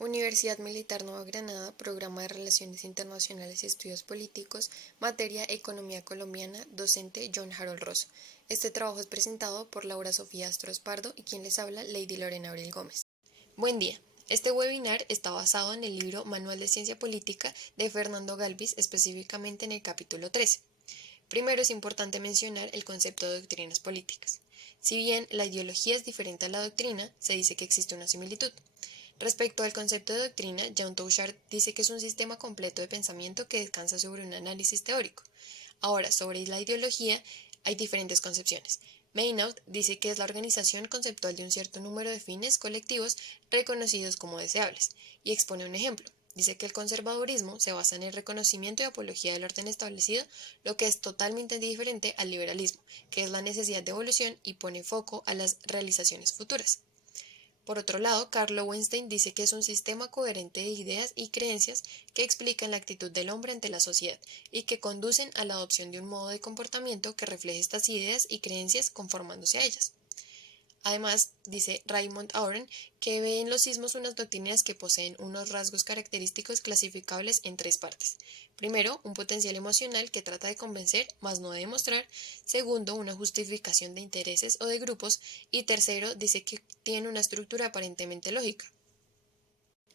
Universidad Militar Nueva Granada, Programa de Relaciones Internacionales y Estudios Políticos, materia Economía Colombiana, docente John Harold Rosso. Este trabajo es presentado por Laura Sofía Astros Pardo y quien les habla, Lady Lorena Abril Gómez. Buen día. Este webinar está basado en el libro Manual de Ciencia Política de Fernando Galvis, específicamente en el capítulo 13. Primero es importante mencionar el concepto de doctrinas políticas. Si bien la ideología es diferente a la doctrina, se dice que existe una similitud. Respecto al concepto de doctrina, Jean Touchard dice que es un sistema completo de pensamiento que descansa sobre un análisis teórico. Ahora, sobre la ideología, hay diferentes concepciones. Maynard dice que es la organización conceptual de un cierto número de fines colectivos reconocidos como deseables, y expone un ejemplo. Dice que el conservadurismo se basa en el reconocimiento y apología del orden establecido, lo que es totalmente diferente al liberalismo, que es la necesidad de evolución y pone foco a las realizaciones futuras. Por otro lado, Karl Lowenstein dice que es un sistema coherente de ideas y creencias que explican la actitud del hombre ante la sociedad y que conducen a la adopción de un modo de comportamiento que refleje estas ideas y creencias conformándose a ellas. Además, dice Raymond Aron que ve en los sismos unas doctrinas que poseen unos rasgos característicos clasificables en tres partes. Primero, un potencial emocional que trata de convencer, mas no de demostrar. Segundo, una justificación de intereses o de grupos. Y tercero, dice que tiene una estructura aparentemente lógica.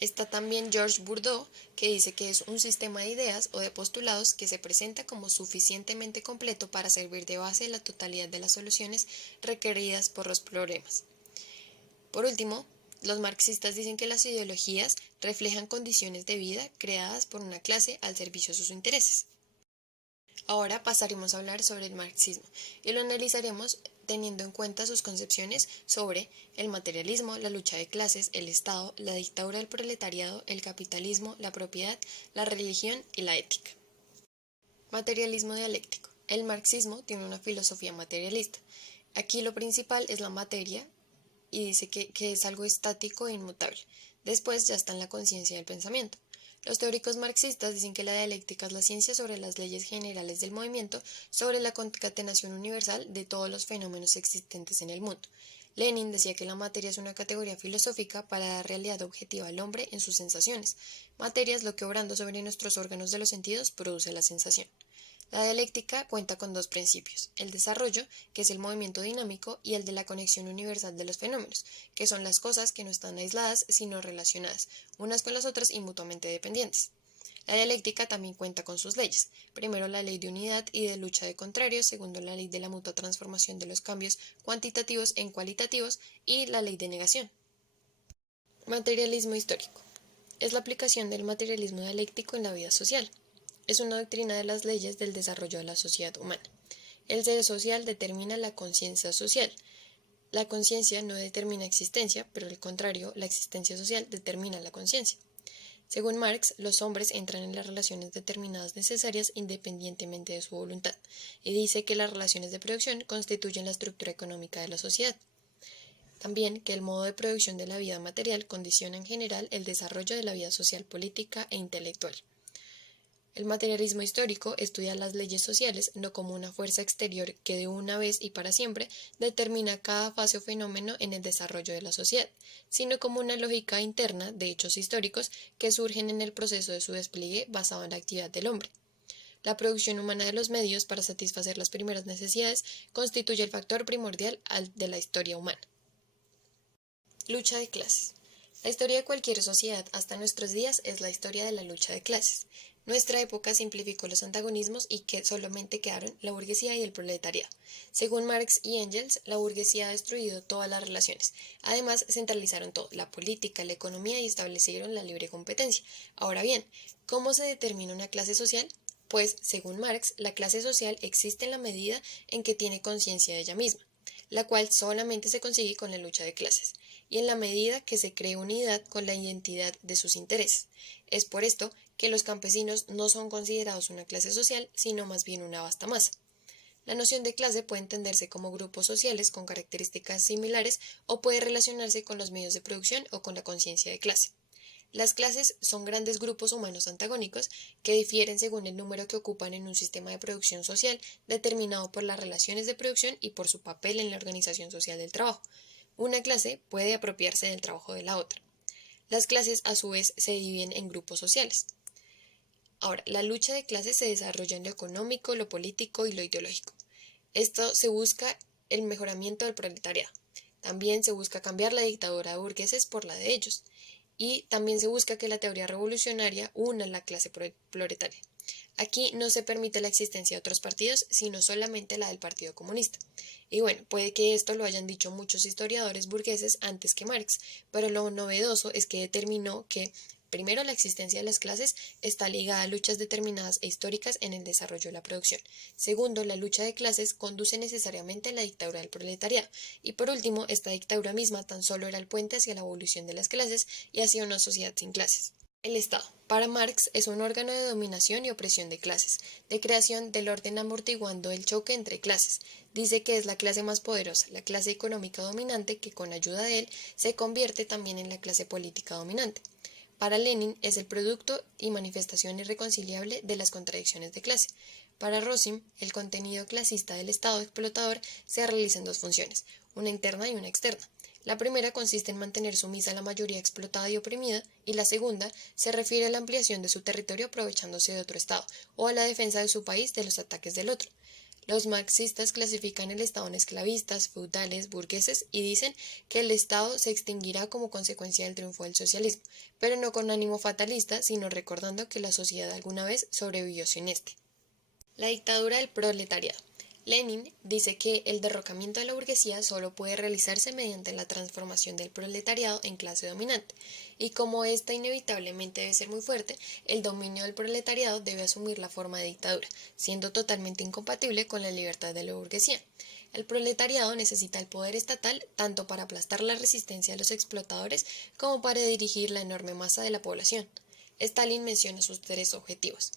Está también Georges Bourdieu, que dice que es un sistema de ideas o de postulados que se presenta como suficientemente completo para servir de base a la totalidad de las soluciones requeridas por los problemas. Por último, los marxistas dicen que las ideologías reflejan condiciones de vida creadas por una clase al servicio de sus intereses. Ahora pasaremos a hablar sobre el marxismo y lo analizaremos teniendo en cuenta sus concepciones sobre el materialismo, la lucha de clases, el Estado, la dictadura del proletariado, el capitalismo, la propiedad, la religión y la ética. Materialismo dialéctico. El marxismo tiene una filosofía materialista. Aquí lo principal es la materia y dice que es algo estático e inmutable. Después ya está en la conciencia del pensamiento. Los teóricos marxistas dicen que la dialéctica es la ciencia sobre las leyes generales del movimiento, sobre la concatenación universal de todos los fenómenos existentes en el mundo. Lenin decía que la materia es una categoría filosófica para dar realidad objetiva al hombre en sus sensaciones. Materia es lo que, obrando sobre nuestros órganos de los sentidos, produce la sensación. La dialéctica cuenta con dos principios, el desarrollo, que es el movimiento dinámico, y el de la conexión universal de los fenómenos, que son las cosas que no están aisladas, sino relacionadas, unas con las otras y mutuamente dependientes. La dialéctica también cuenta con sus leyes. Primero, la ley de unidad y de lucha de contrarios. Segundo, la ley de la mutua transformación de los cambios cuantitativos en cualitativos y la ley de negación. Materialismo histórico. Es la aplicación del materialismo dialéctico en la vida social. Es una doctrina de las leyes del desarrollo de la sociedad humana. El ser social determina la conciencia social. La conciencia no determina existencia, pero al contrario, la existencia social determina la conciencia. Según Marx, los hombres entran en las relaciones determinadas necesarias independientemente de su voluntad, y dice que las relaciones de producción constituyen la estructura económica de la sociedad. También que el modo de producción de la vida material condiciona en general el desarrollo de la vida social, política e intelectual. El materialismo histórico estudia las leyes sociales no como una fuerza exterior que de una vez y para siempre determina cada fase o fenómeno en el desarrollo de la sociedad, sino como una lógica interna de hechos históricos que surgen en el proceso de su despliegue basado en la actividad del hombre. La producción humana de los medios para satisfacer las primeras necesidades constituye el factor primordial de la historia humana. Lucha de clases. La historia de cualquier sociedad hasta nuestros días es la historia de la lucha de clases. Nuestra época simplificó los antagonismos y que solamente quedaron la burguesía y el proletariado. Según Marx y Engels, la burguesía ha destruido todas las relaciones. Además, centralizaron todo, la política, la economía y establecieron la libre competencia. Ahora bien, ¿cómo se determina una clase social? Pues, según Marx, la clase social existe en la medida en que tiene conciencia de ella misma, la cual solamente se consigue con la lucha de clases, y en la medida que se cree unidad con la identidad de sus intereses. Es por esto que los campesinos no son considerados una clase social, sino más bien una vasta masa. La noción de clase puede entenderse como grupos sociales con características similares o puede relacionarse con los medios de producción o con la conciencia de clase. Las clases son grandes grupos humanos antagónicos que difieren según el número que ocupan en un sistema de producción social determinado por las relaciones de producción y por su papel en la organización social del trabajo. Una clase puede apropiarse del trabajo de la otra. Las clases a su vez se dividen en grupos sociales. Ahora, la lucha de clases se desarrolla en lo económico, lo político y lo ideológico. Esto se busca el mejoramiento del proletariado. También se busca cambiar la dictadura de burgueses por la de ellos. Y también se busca que la teoría revolucionaria una a la clase proletaria. Aquí no se permite la existencia de otros partidos, sino solamente la del Partido Comunista. Y bueno, puede que esto lo hayan dicho muchos historiadores burgueses antes que Marx, pero lo novedoso es que determinó que primero, la existencia de las clases está ligada a luchas determinadas e históricas en el desarrollo de la producción. Segundo, la lucha de clases conduce necesariamente a la dictadura del proletariado. Y por último, esta dictadura misma tan solo era el puente hacia la evolución de las clases y hacia una sociedad sin clases. El Estado, para Marx, es un órgano de dominación y opresión de clases, de creación del orden amortiguando el choque entre clases. Dice que es la clase más poderosa, la clase económica dominante, que con ayuda de él se convierte también en la clase política dominante. Para Lenin es el producto y manifestación irreconciliable de las contradicciones de clase. Para Rosim, el contenido clasista del Estado explotador se realiza en dos funciones, una interna y una externa. La primera consiste en mantener sumisa a la mayoría explotada y oprimida, y la segunda se refiere a la ampliación de su territorio aprovechándose de otro Estado, o a la defensa de su país de los ataques del otro. Los marxistas clasifican el Estado en esclavistas, feudales, burgueses y dicen que el Estado se extinguirá como consecuencia del triunfo del socialismo, pero no con ánimo fatalista, sino recordando que la sociedad alguna vez sobrevivió sin este. La dictadura del proletariado. Lenin dice que el derrocamiento de la burguesía solo puede realizarse mediante la transformación del proletariado en clase dominante, y como ésta inevitablemente debe ser muy fuerte, el dominio del proletariado debe asumir la forma de dictadura, siendo totalmente incompatible con la libertad de la burguesía. El proletariado necesita el poder estatal tanto para aplastar la resistencia de los explotadores como para dirigir la enorme masa de la población. Stalin menciona sus tres objetivos.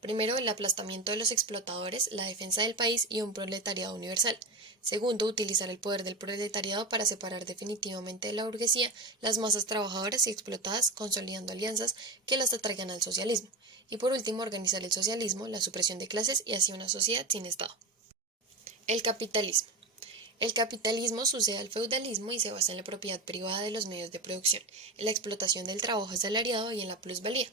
Primero, el aplastamiento de los explotadores, la defensa del país y un proletariado universal. Segundo, utilizar el poder del proletariado para separar definitivamente de la burguesía las masas trabajadoras y explotadas, consolidando alianzas que las atraigan al socialismo. Y por último, organizar el socialismo, la supresión de clases y así una sociedad sin Estado. El capitalismo. El capitalismo sucede al feudalismo y se basa en la propiedad privada de los medios de producción, en la explotación del trabajo asalariado y en la plusvalía.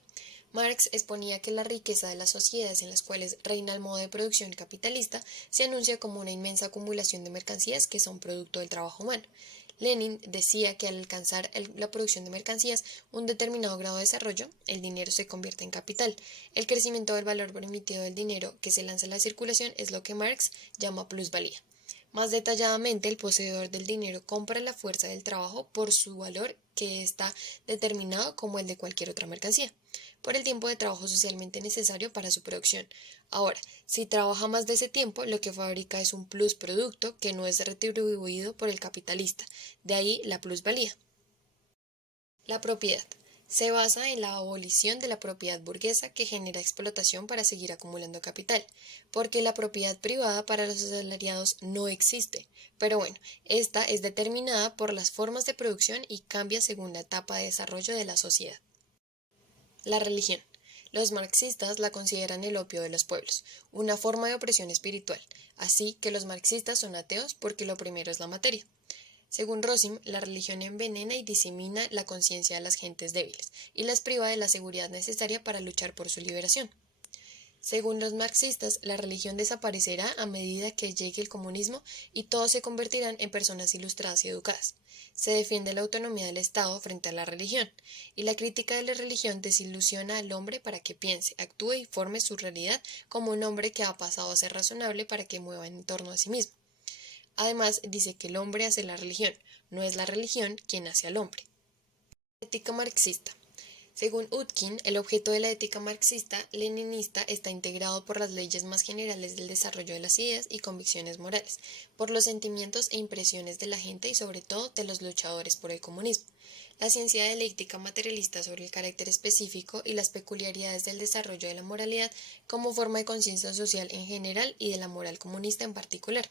Marx exponía que la riqueza de las sociedades en las cuales reina el modo de producción capitalista se anuncia como una inmensa acumulación de mercancías que son producto del trabajo humano. Lenin decía que al alcanzar la producción de mercancías un determinado grado de desarrollo, el dinero se convierte en capital. El crecimiento del valor permitido del dinero que se lanza a la circulación es lo que Marx llama plusvalía. Más detalladamente, el poseedor del dinero compra la fuerza del trabajo por su valor que está determinado como el de cualquier otra mercancía, por el tiempo de trabajo socialmente necesario para su producción. Ahora, si trabaja más de ese tiempo, lo que fabrica es un plus producto que no es retribuido por el capitalista, de ahí la plusvalía. La propiedad. Se basa en la abolición de la propiedad burguesa que genera explotación para seguir acumulando capital, porque la propiedad privada para los asalariados no existe. Pero bueno, esta es determinada por las formas de producción y cambia según la etapa de desarrollo de la sociedad. La religión. Los marxistas la consideran el opio de los pueblos, una forma de opresión espiritual, así que los marxistas son ateos porque lo primero es la materia. Según Rosim, la religión envenena y disemina la conciencia de las gentes débiles y las priva de la seguridad necesaria para luchar por su liberación. Según los marxistas, la religión desaparecerá a medida que llegue el comunismo y todos se convertirán en personas ilustradas y educadas. Se defiende la autonomía del Estado frente a la religión, y la crítica de la religión desilusiona al hombre para que piense, actúe y forme su realidad como un hombre que ha pasado a ser razonable para que mueva en torno a sí mismo. Además, dice que el hombre hace la religión, no es la religión quien hace al hombre. Ética marxista. Según Utkin, el objeto de la ética marxista-leninista está integrado por las leyes más generales del desarrollo de las ideas y convicciones morales, por los sentimientos e impresiones de la gente y sobre todo de los luchadores por el comunismo. La ciencia de la ética materialista sobre el carácter específico y las peculiaridades del desarrollo de la moralidad como forma de conciencia social en general y de la moral comunista en particular.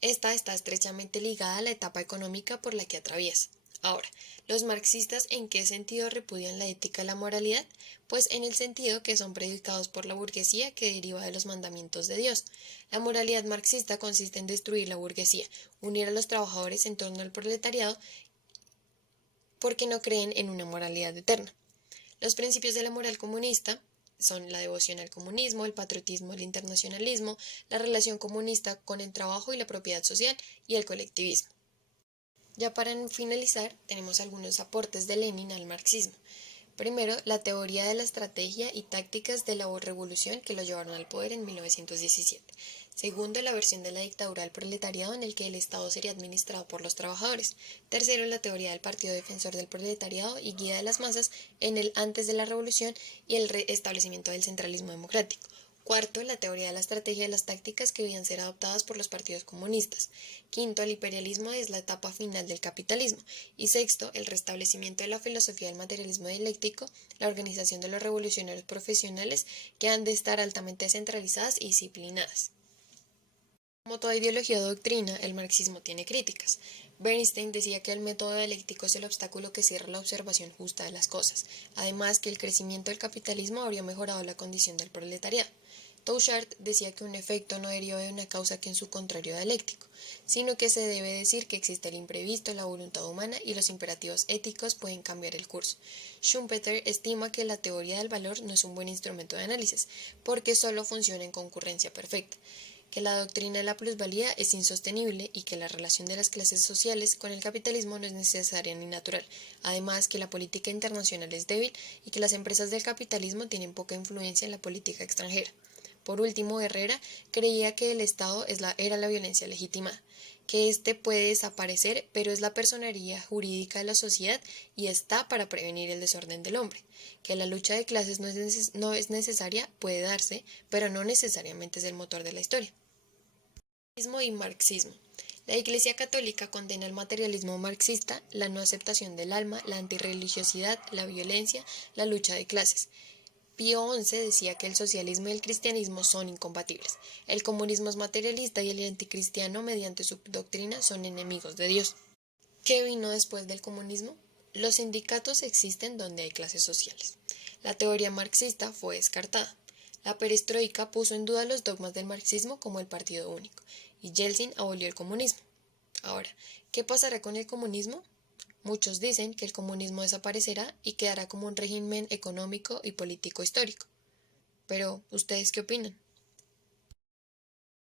Esta está estrechamente ligada a la etapa económica por la que atraviesa. Ahora, ¿los marxistas en qué sentido repudian la ética y la moralidad? Pues en el sentido que son predicados por la burguesía que deriva de los mandamientos de Dios. La moralidad marxista consiste en destruir la burguesía, unir a los trabajadores en torno al proletariado porque no creen en una moralidad eterna. Los principios de la moral comunista son la devoción al comunismo, el patriotismo, el internacionalismo, la relación comunista con el trabajo y la propiedad social y el colectivismo. Ya para finalizar, tenemos algunos aportes de Lenin al marxismo. Primero, la teoría de la estrategia y tácticas de la revolución que lo llevaron al poder en 1917. Segundo, la versión de la dictadura del proletariado en el que el Estado sería administrado por los trabajadores. Tercero, la teoría del Partido Defensor del Proletariado y Guía de las Masas en el antes de la revolución y el restablecimiento del centralismo democrático. Cuarto, la teoría de la estrategia y las tácticas que debían ser adoptadas por los partidos comunistas. Quinto, el imperialismo es la etapa final del capitalismo. Y sexto, el restablecimiento de la filosofía del materialismo dialéctico, la organización de los revolucionarios profesionales que han de estar altamente descentralizadas y disciplinadas. Como toda ideología o doctrina, el marxismo tiene críticas. Bernstein decía que el método dialéctico es el obstáculo que cierra la observación justa de las cosas, además que el crecimiento del capitalismo habría mejorado la condición del proletariado. Touchard decía que un efecto no deriva de una causa que en su contrario dialéctico, sino que se debe decir que existe el imprevisto, la voluntad humana y los imperativos éticos pueden cambiar el curso. Schumpeter estima que la teoría del valor no es un buen instrumento de análisis, porque solo funciona en concurrencia perfecta, que la doctrina de la plusvalía es insostenible y que la relación de las clases sociales con el capitalismo no es necesaria ni natural, además que la política internacional es débil y que las empresas del capitalismo tienen poca influencia en la política extranjera. Por último, Herrera creía que el Estado era la violencia legitimada, que éste puede desaparecer, pero es la personería jurídica de la sociedad y está para prevenir el desorden del hombre, que la lucha de clases no es necesaria, puede darse, pero no necesariamente es el motor de la historia. Marxismo y marxismo. La Iglesia Católica condena el materialismo marxista, la no aceptación del alma, la antirreligiosidad, la violencia, la lucha de clases. Pío XI decía que el socialismo y el cristianismo son incompatibles. El comunismo es materialista y el anticristiano, mediante su doctrina, son enemigos de Dios. ¿Qué vino después del comunismo? Los sindicatos existen donde hay clases sociales. La teoría marxista fue descartada. La perestroika puso en duda los dogmas del marxismo como el partido único, y Yeltsin abolió el comunismo. Ahora, ¿qué pasará con el comunismo? Muchos dicen que el comunismo desaparecerá y quedará como un régimen económico y político histórico. Pero, ¿ustedes qué opinan?